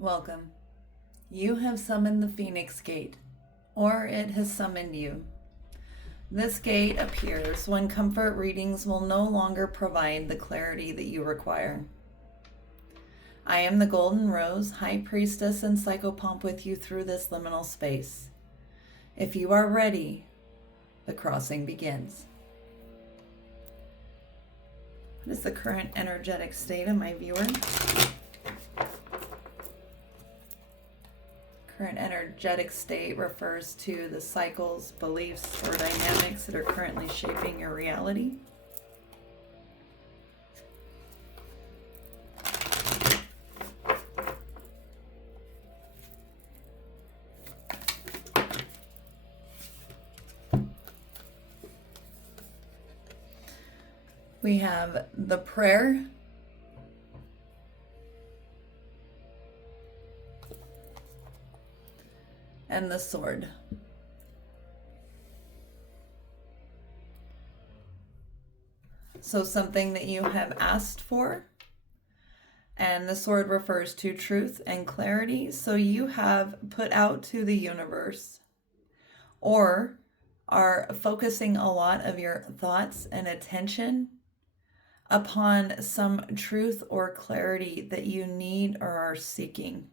Welcome. You have summoned the Phoenix Gate, or it has summoned you. This gate appears when comfort readings will no longer provide the clarity that you require. I am the Golden Rose, High Priestess, and Psychopomp with you through this liminal space. If you are ready, the crossing begins. What is the current energetic state of my viewer? Current energetic state refers to the cycles, beliefs, or dynamics that are currently shaping your reality. We have the prayer, and the sword. So something that you have asked for, and the sword refers to truth and clarity. So you have put out to the universe, or are focusing a lot of your thoughts and attention upon some truth or clarity that you need or are seeking.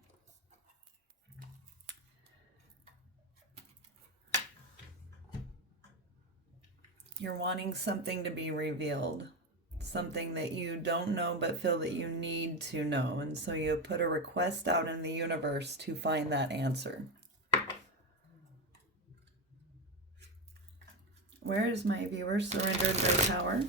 You're wanting something to be revealed, something that you don't know but feel that you need to know. And so you put a request out in the universe to find that answer. Where is my viewer surrendered their power?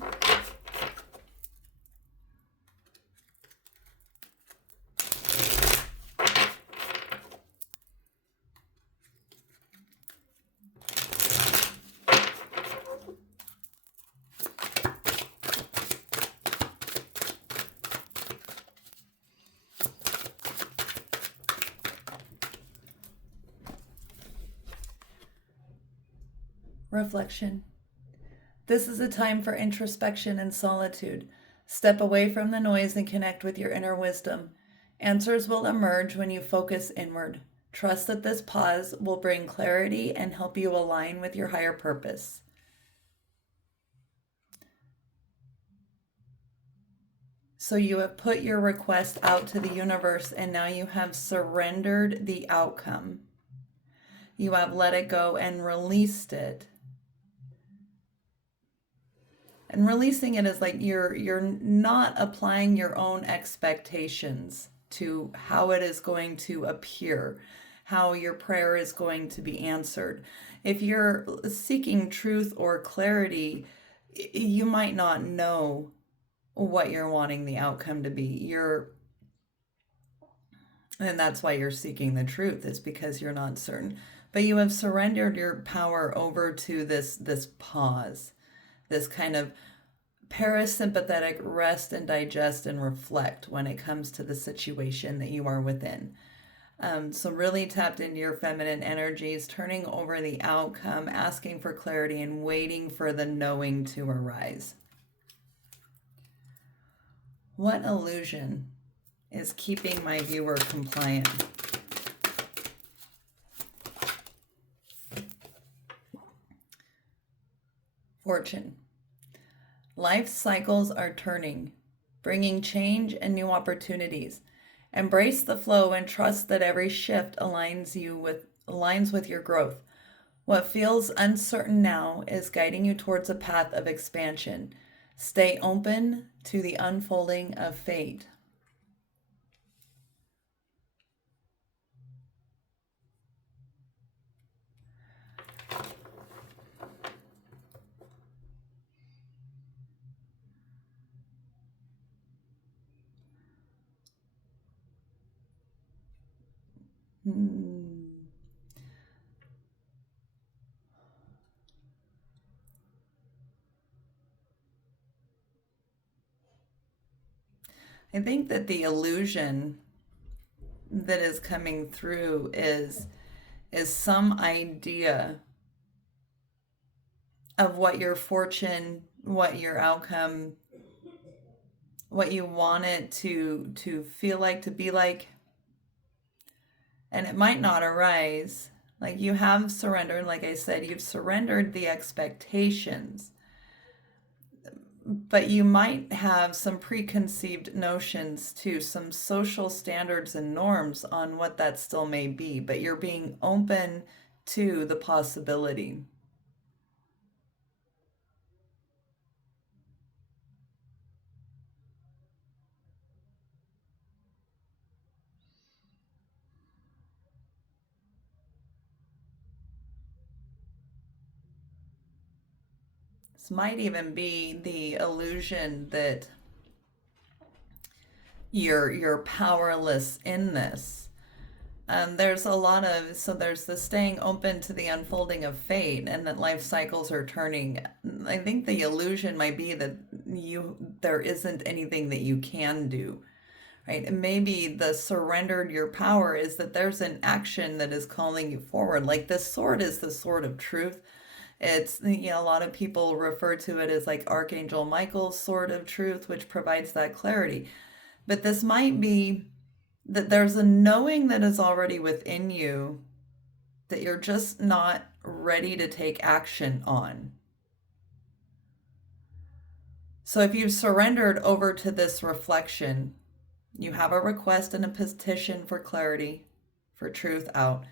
Reflection. This is a time for introspection and solitude. Step away from the noise and connect with your inner wisdom. Answers will emerge when you focus inward. Trust that this pause will bring clarity and help you align with your higher purpose. So you have put your request out to the universe, and now you have surrendered the outcome. You have let it go and released it. And releasing it is like you're not applying your own expectations to how it is going to appear, how your prayer is going to be answered. If you're seeking truth or clarity, you might not know what you're wanting the outcome to be. And that's why you're seeking the truth, is because you're not certain. But you have surrendered your power over to this pause, this kind of parasympathetic rest and digest and reflect when it comes to the situation that you are within. So really tapped into your feminine energies, turning over the outcome, asking for clarity, and waiting for the knowing to arise. What illusion is keeping my viewer compliant? Fortune. Life cycles are turning, bringing change and new opportunities. Embrace the flow and trust that every shift aligns with your growth. What feels uncertain now is guiding you towards a path of expansion. Stay open to the unfolding of fate. I think that the illusion that is coming through is some idea of what your fortune, what your outcome, what you want it to feel like, to be like. and it might not arise. Like you have surrendered, like I said, you've surrendered the expectations, but you might have some preconceived notions too, some social standards and norms on what that still may be, but you're being open to the possibility. This might even be the illusion that you're powerless in this. There's a lot of, so there's the staying open to the unfolding of fate and that life cycles are turning. I think the illusion might be that there isn't anything that you can do, right? And maybe the surrendered your power is that there's an action that is calling you forward. Like this sword is the sword of truth. It's, a lot of people refer to it as like Archangel Michael's sword of truth, which provides that clarity. But this might be that there's a knowing that is already within you that you're just not ready to take action on. So if you've surrendered over to this reflection, you have a request and a petition for clarity, for truth out.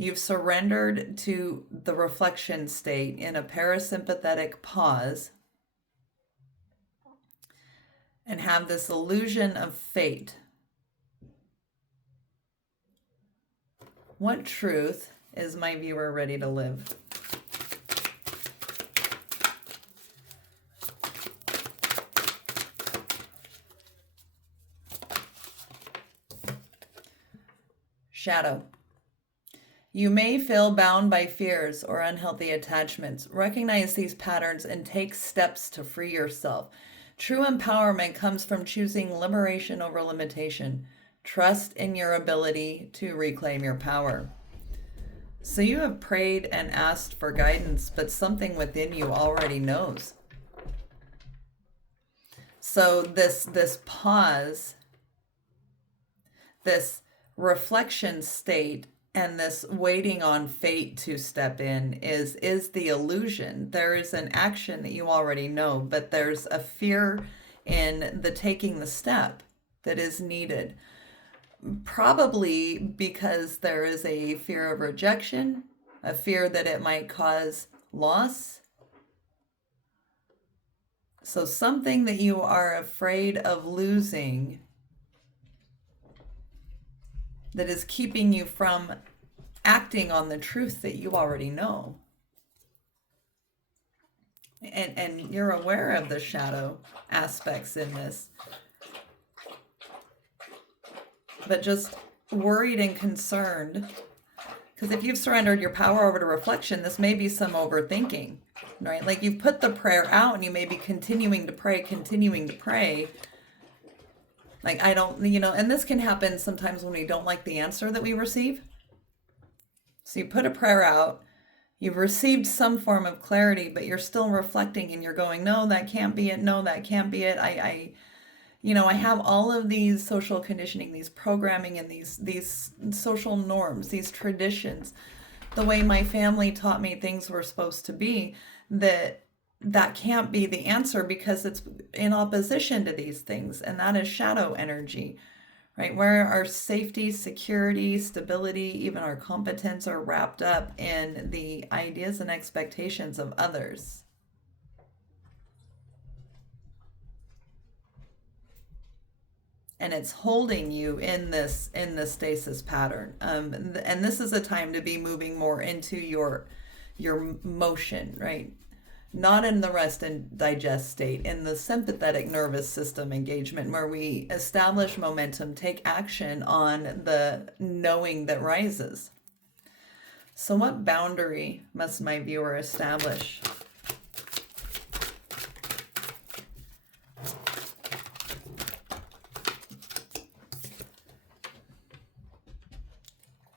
You've surrendered to the reflection state in a parasympathetic pause and have this illusion of fate. What truth is my viewer ready to live? Shadow. You may feel bound by fears or unhealthy attachments. Recognize these patterns and take steps to free yourself. True empowerment comes from choosing liberation over limitation. Trust in your ability to reclaim your power. So you have prayed and asked for guidance, but something within you already knows. So this pause, this reflection state, and this waiting on fate to step in is the illusion. There is an action that you already know, but there's a fear in the taking the step that is needed. Probably because there is a fear of rejection, a fear that it might cause loss. So something that you are afraid of losing that is keeping you from acting on the truth that you already know. And you're aware of the shadow aspects in this. But just worried and concerned, because if you've surrendered your power over to reflection, this may be some overthinking, right? Like you've put the prayer out and you may be continuing to pray. Like, I don't, and this can happen sometimes when we don't like the answer that we receive. So you put a prayer out, you've received some form of clarity, but you're still reflecting and you're going, no, that can't be it. No, that can't be it. I have all of these social conditioning, these programming, and these social norms, these traditions, the way my family taught me things were supposed to be, that can't be the answer because it's in opposition to these things. And that is shadow energy, right? Where our safety, security, stability, even our competence are wrapped up in the ideas and expectations of others. And it's holding you in this stasis pattern. And this is a time to be moving more into your motion, right? Not in the rest and digest state, in the sympathetic nervous system engagement where we establish momentum, take action on the knowing that rises. So what boundary must my viewer establish?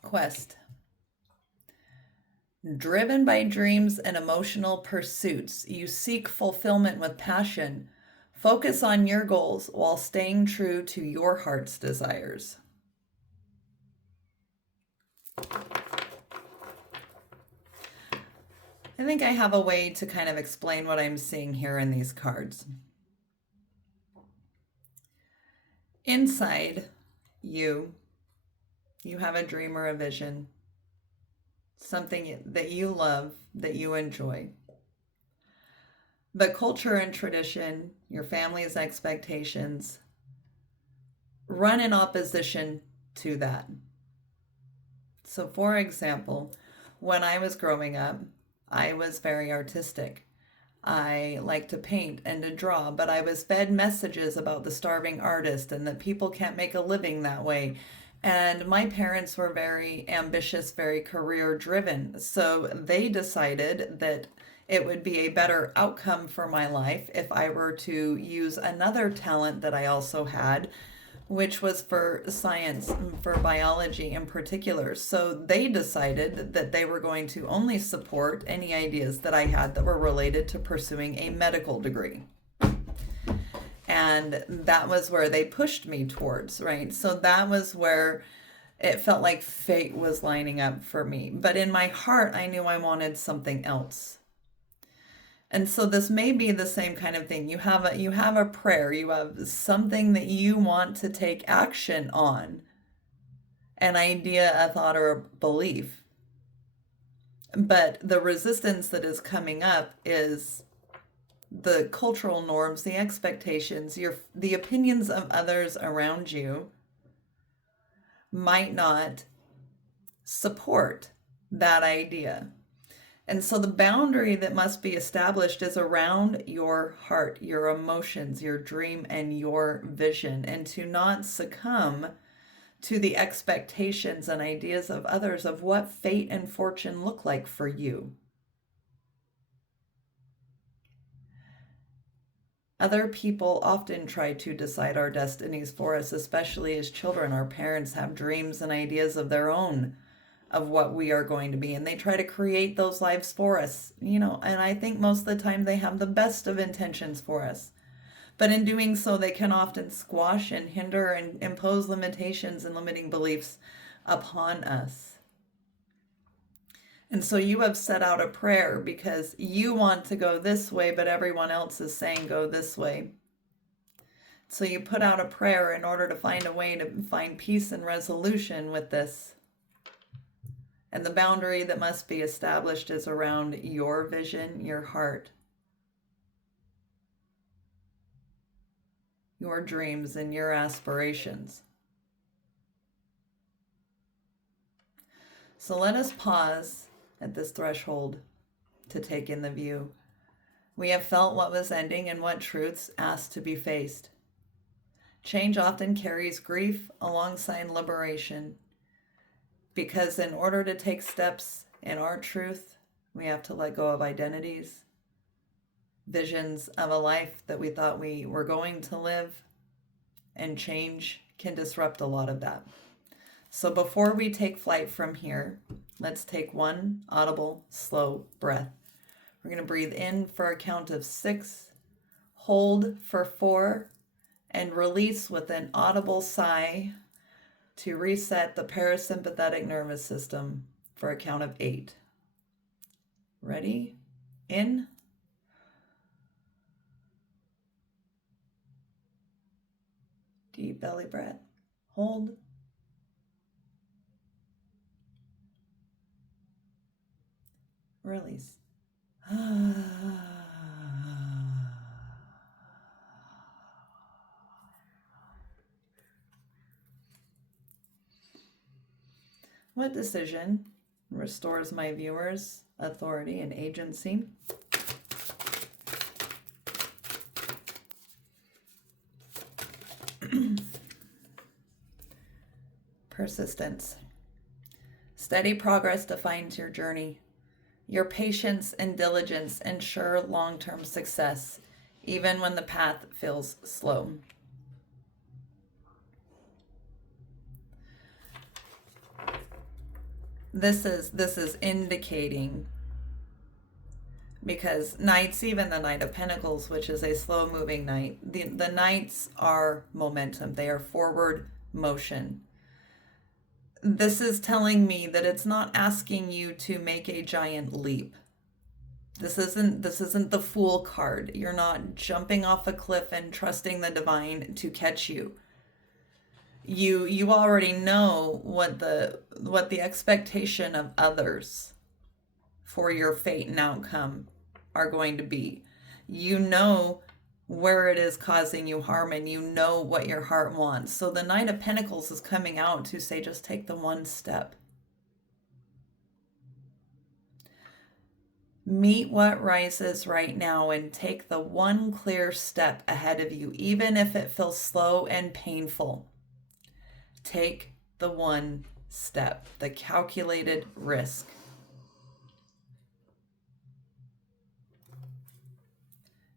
Quest. Driven by dreams and emotional pursuits, you seek fulfillment with passion. Focus on your goals while staying true to your heart's desires. I think I have a way to kind of explain what I'm seeing here in these cards. Inside you, you have a dream or a vision, something that you love, that you enjoy. But culture and tradition, your family's expectations, run in opposition to that. So, for example, when I was growing up, I was very artistic. I like to paint and to draw, but I was fed messages about the starving artist and that people can't make a living that way. And my parents were very ambitious, very career driven. So they decided that it would be a better outcome for my life if I were to use another talent that I also had, which was for science, for biology in particular. So they decided that they were going to only support any ideas that I had that were related to pursuing a medical degree. And that was where they pushed me towards, right? So that was where it felt like fate was lining up for me. But in my heart, I knew I wanted something else. And so this may be the same kind of thing. You have a prayer, you have something that you want to take action on, an idea, a thought, or a belief. But the resistance that is coming up is the cultural norms, the expectations, the opinions of others around you might not support that idea. And so the boundary that must be established is around your heart, your emotions, your dream, and your vision, and to not succumb to the expectations and ideas of others of what fate and fortune look like for you. Other people often try to decide our destinies for us, especially as children. Our parents have dreams and ideas of their own of what we are going to be, and they try to create those lives for us, and I think most of the time they have the best of intentions for us. But in doing so, they can often squash and hinder and impose limitations and limiting beliefs upon us. And so you have set out a prayer because you want to go this way, but everyone else is saying go this way. So you put out a prayer in order to find a way to find peace and resolution with this. And the boundary that must be established is around your vision, your heart, your dreams, and your aspirations. So let us pause at this threshold to take in the view. We have felt what was ending and what truths asked to be faced. Change often carries grief alongside liberation. Because in order to take steps in our truth, we have to let go of identities, visions of a life that we thought we were going to live, and change can disrupt a lot of that. So before we take flight from here, let's take one audible, slow breath. We're going to breathe in for a count of 6, hold for 4, and release with an audible sigh to reset the parasympathetic nervous system for a count of 8. Ready? In. Deep belly breath. Hold. Release. What decision restores my viewers' authority and agency? Persistence. Steady progress defines your journey. Your patience and diligence ensure long-term success, even when the path feels slow. This is indicating, because Knights, even the Knight of Pentacles, which is a slow-moving knight, the Knights are momentum. They are forward motion. this is telling me that it's not asking you to make a giant leap. This isn't the Fool card. You're not jumping off a cliff and trusting the divine to catch you. You already know what the expectation of others for your fate and outcome are going to be. You know where it is causing you harm, and you know what your heart wants. So the Knight of Pentacles is coming out to say, just take the one step. Meet what rises right now and take the one clear step ahead of you, even if it feels slow and painful. Take the one step, the calculated risk.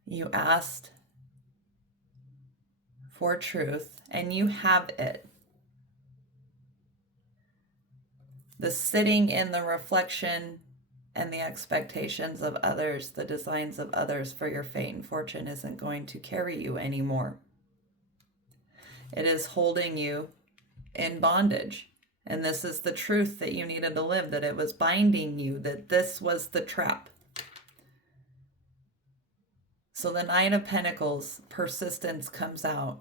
You asked for truth, and you have it. The sitting in the reflection and the expectations of others, the designs of others for your fate and fortune isn't going to carry you anymore. It is holding you in bondage. And this is the truth that you needed to live, that it was binding you, that this was the trap. So the Nine of Pentacles, persistence comes out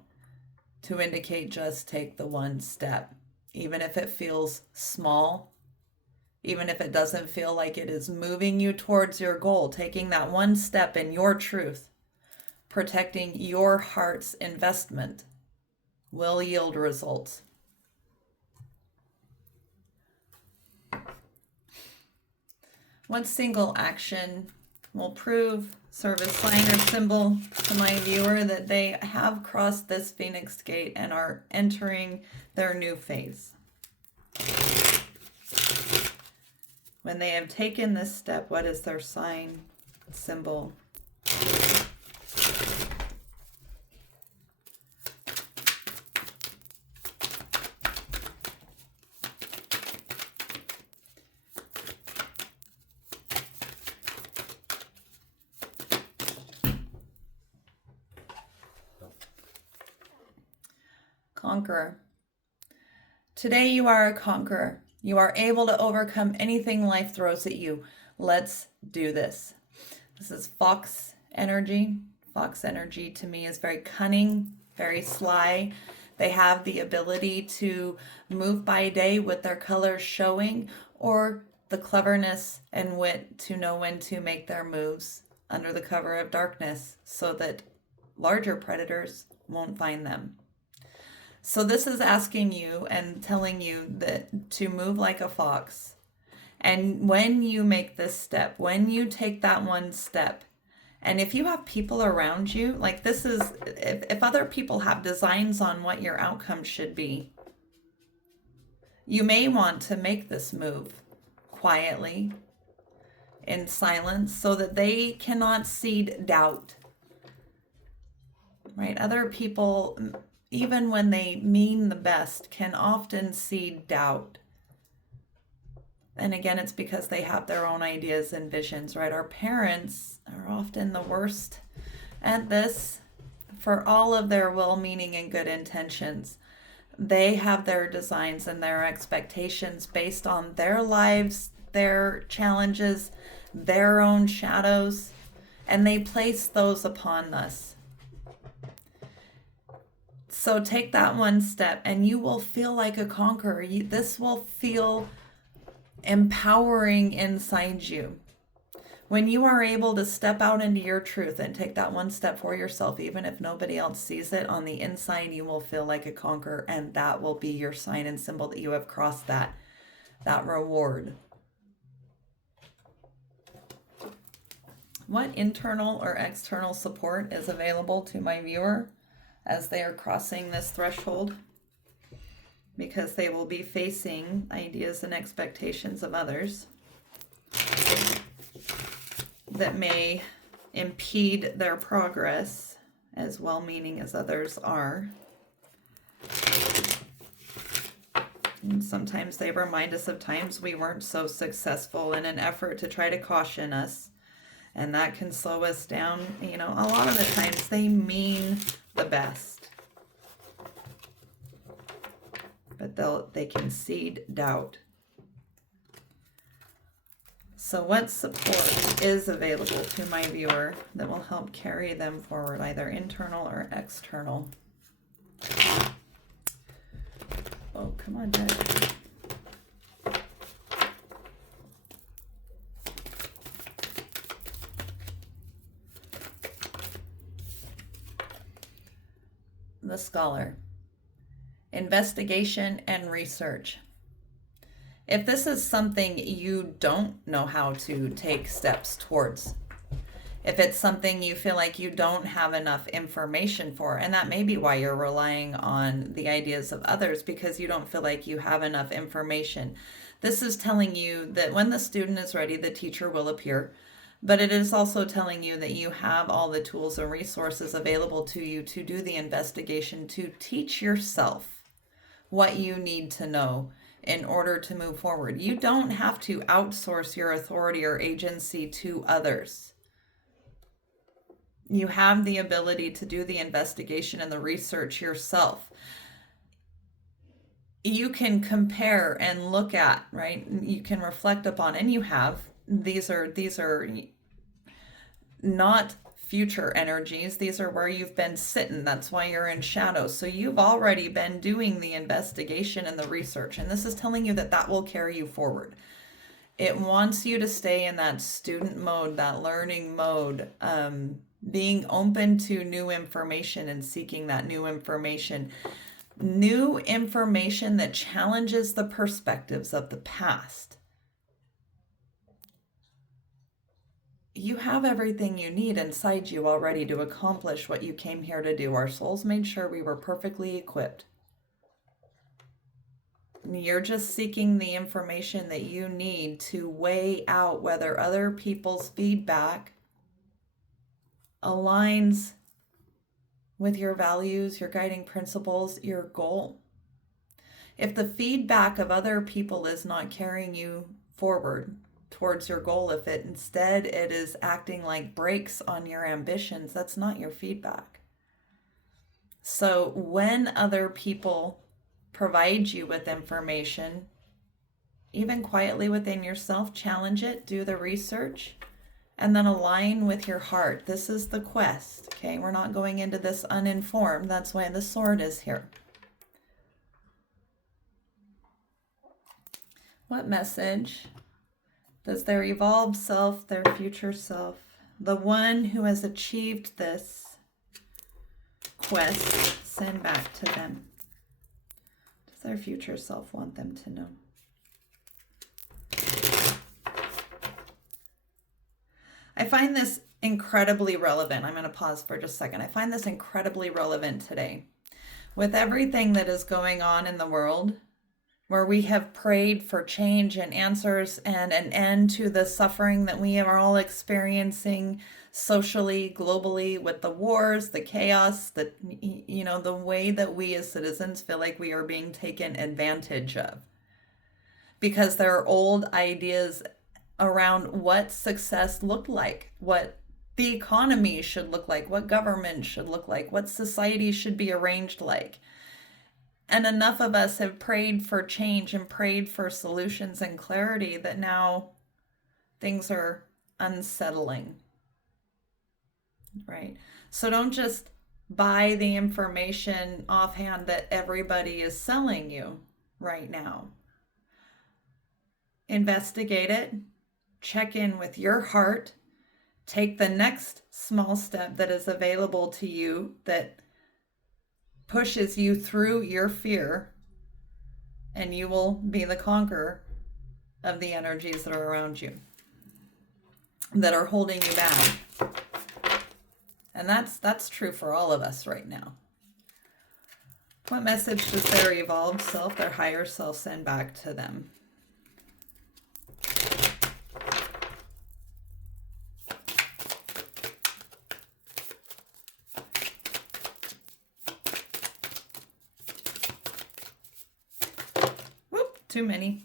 to indicate just take the one step. Even if it feels small, even if it doesn't feel like it is moving you towards your goal, taking that one step in your truth, protecting your heart's investment will yield results. What single action will prove, service, sign, or symbol to my viewer that they have crossed this Phoenix Gate and are entering their new phase? When they have taken this step, what is their sign, symbol? Conqueror. Today you are a conqueror. You are able to overcome anything life throws at you. Let's do this. This is Fox energy. Fox energy to me is very cunning, very sly. They have the ability to move by day with their colors showing, or the cleverness and wit to know when to make their moves under the cover of darkness so that larger predators won't find them. So this is asking you and telling you that to move like a fox. And when you make this step, when you take that one step, and if you have people around you, like this is, if other people have designs on what your outcome should be, you may want to make this move quietly, in silence, so that they cannot seed doubt, right? Other people, even when they mean the best, can often seed doubt. And again, it's because they have their own ideas and visions, right? Our parents are often the worst at this for all of their well-meaning and good intentions. They have their designs and their expectations based on their lives, their challenges, their own shadows, and they place those upon us. So take that one step and you will feel like a conqueror. This will feel empowering inside you. When you are able to step out into your truth and take that one step for yourself, even if nobody else sees it, on the inside you will feel like a conqueror, and that will be your sign and symbol that you have crossed that reward. What internal or external support is available to my viewer as they are crossing this threshold? Because they will be facing ideas and expectations of others that may impede their progress, as well-meaning as others are. And sometimes they remind us of times we weren't so successful in an effort to try to caution us, and that can slow us down. You know, a lot of the times they mean the best, but that they can seed doubt. So what support is available to my viewer that will help carry them forward, either internal or external? Oh, come on, Dad. The Scholar. Investigation and research. If this is something you don't know how to take steps towards, if it's something you feel like you don't have enough information for, and that may be why you're relying on the ideas of others, because you don't feel like you have enough information. This is telling you that when the student is ready, the teacher will appear. But it is also telling you that you have all the tools and resources available to you to do the investigation, to teach yourself what you need to know in order to move forward. You don't have to outsource your authority or agency to others. You have the ability to do the investigation and the research yourself. You can compare and look at, right? You can reflect upon, and you have. These are not future energies. These are where you've been sitting. That's why you're in shadow. So you've already been doing the investigation and the research. And this is telling you that that will carry you forward. It wants you to stay in that student mode, that learning mode, being open to new information and seeking that new information. New information that challenges the perspectives of the past. You have everything you need inside you already to accomplish what you came here to do. Our souls made sure we were perfectly equipped. You're just seeking the information that you need to weigh out whether other people's feedback aligns with your values, your guiding principles, your goal. If the feedback of other people is not carrying you forward towards your goal, if it instead it is acting like brakes on your ambitions, that's not your feedback. So when other people provide you with information, even quietly within yourself, challenge it, do the research, and then align with your heart. This is the quest, okay? We're not going into this uninformed. That's why the sword is here. What message does their evolved self, their future self, the one who has achieved this quest, send back to them? Does their future self want them to know? I find this incredibly relevant. I'm going to pause for just a second. I find this incredibly relevant today. With everything that is going on in the world, where we have prayed for change and answers and an end to the suffering that we are all experiencing socially, globally, with the wars, the chaos, the way that we as citizens feel like we are being taken advantage of. Because there are old ideas around what success looked like, what the economy should look like, what government should look like, what society should be arranged like. And enough of us have prayed for change and prayed for solutions and clarity that now things are unsettling, right? So don't just buy the information offhand that everybody is selling you right now. Investigate it, check in with your heart, take the next small step that is available to you that pushes you through your fear, and you will be the conqueror of the energies that are around you, that are holding you back. And that's true for all of us right now. What message does their evolved self, their higher self, send back to them? Too many,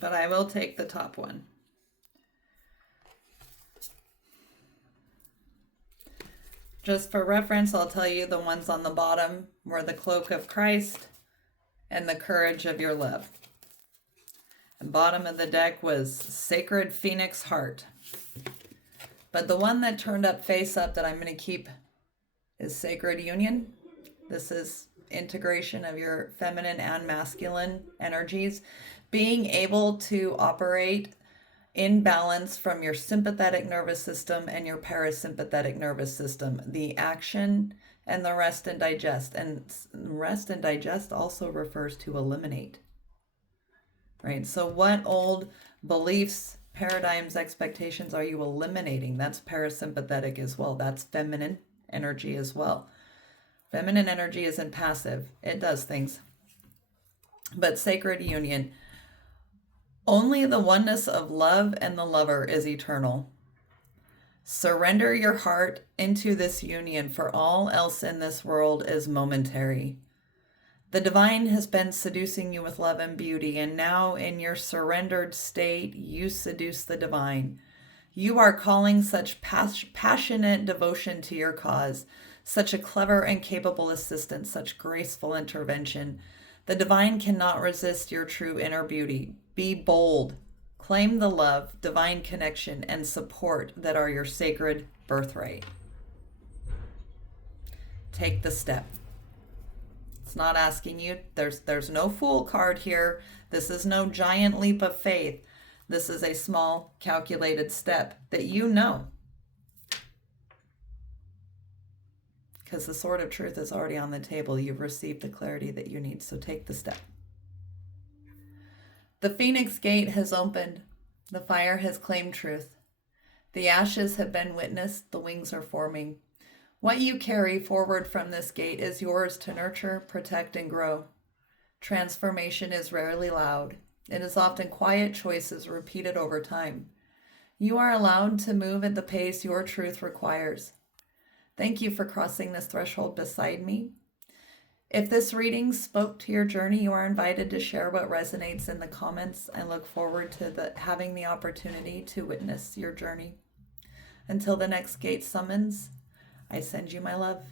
but I will take the top one. Just for reference, I'll tell you the ones on the bottom were the cloak of Christ and the courage of your love. And bottom of the deck was Sacred Phoenix Heart. But the one that turned up face up that I'm going to keep is Sacred Union. This is integration of your feminine and masculine energies. Being able to operate in balance from your sympathetic nervous system and your parasympathetic nervous system. The action and the rest and digest. And rest and digest also refers to eliminate. Right? So what old beliefs, paradigms, expectations are you eliminating? That's parasympathetic as well. That's feminine energy as well. Feminine energy isn't passive. It does things. But sacred union, only the oneness of love and the lover is eternal. Surrender your heart into this union, for all else in this world is momentary. The divine has been seducing you with love and beauty, and now in your surrendered state, you seduce the divine. You are calling such passionate devotion to your cause, such a clever and capable assistance, such graceful intervention. The divine cannot resist your true inner beauty. Be bold. Claim the love, divine connection, and support that are your sacred birthright. Take the step. It's not asking you. There's no fool card here. This is no giant leap of faith. This is a small, calculated step that you know. Because the sword of truth is already on the table. You've received the clarity that you need. So take the step. The Phoenix Gate has opened. The fire has claimed truth. The ashes have been witnessed. The wings are forming. What you carry forward from this gate is yours to nurture, protect, and grow. Transformation is rarely loud. It is often quiet choices repeated over time. You are allowed to move at the pace your truth requires. Thank you for crossing this threshold beside me. If this reading spoke to your journey, you are invited to share what resonates in the comments. I look forward to having the opportunity to witness your journey. Until the next gate summons, I send you my love.